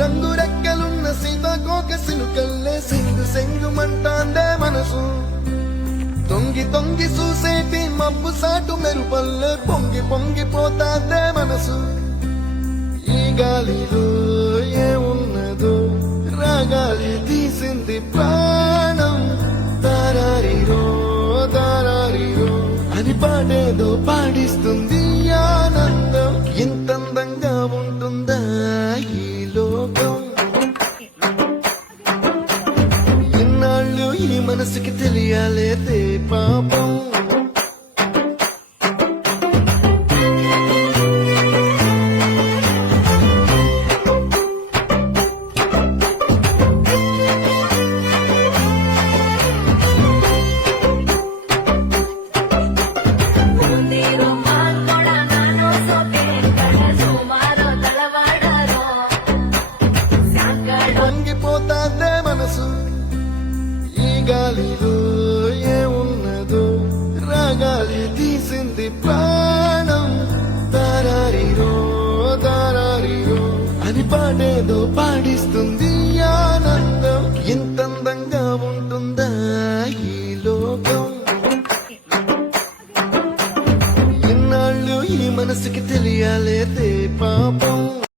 రంగు రెక్కలున్న సీతాకోక సినుకల్లే సెంగుమంటాందే మనసు తొంగి తొంగి చూసేటి మబ్బు సాటు మెరుపల్లే పొంగిపోతాందే మనసు ఈ గాలిలో ఏమున్నదో రాగాలి తీసింది ప్రాణం దారారిరో దారారిరో అని పాడేదో పాడిస్తుంది ఆనందం ఎంత అందంగా ఉంటుందా ఈ లోకం ఎన్నాళ్ళు ఈ మనసుకి తెలియాలేదే పాపం పొంగిపోతాదే మనసు ఈ గాలిలో ఏమున్నదో రాగాలి తీసింది ప్రాణం దారారిరో దారారిరో అని పాడేదో పాడిస్తుంది ఆనందం ఎంత